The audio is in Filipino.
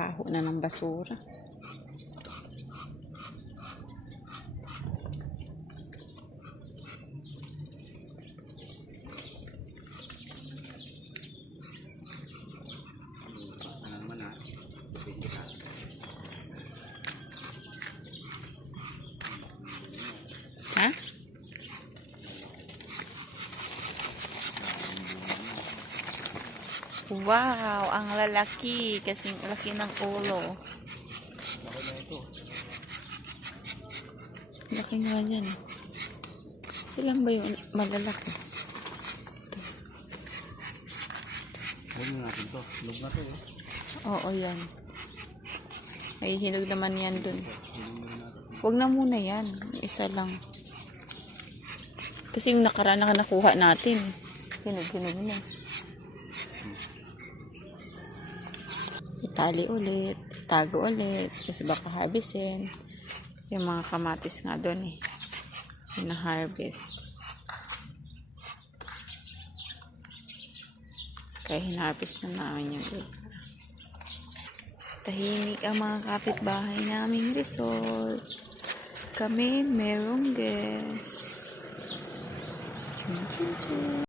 Baho na ng basura. Wow, ang lalaki. Kasing laki ng ulo. Laki na ito. Laki nga yan. Ilan ba yung malalaki? Huwag na natin to. Log na to eh. Oo, yan. May hinog naman yan dun. Huwag na natin. Huwag na muna yan. Isa lang. Kasi yung nakaraan na nakuha natin. Hinog-hinog na. Itali ulit. Tago ulit. Kasi baka harvestin. Yung mga kamatis nga doon eh. Yung na-harvest. Kaya hinarvest na namin yung iba. Tahimik ang mga kapitbahay naming resort. Kami merong guest. Chun chun chun.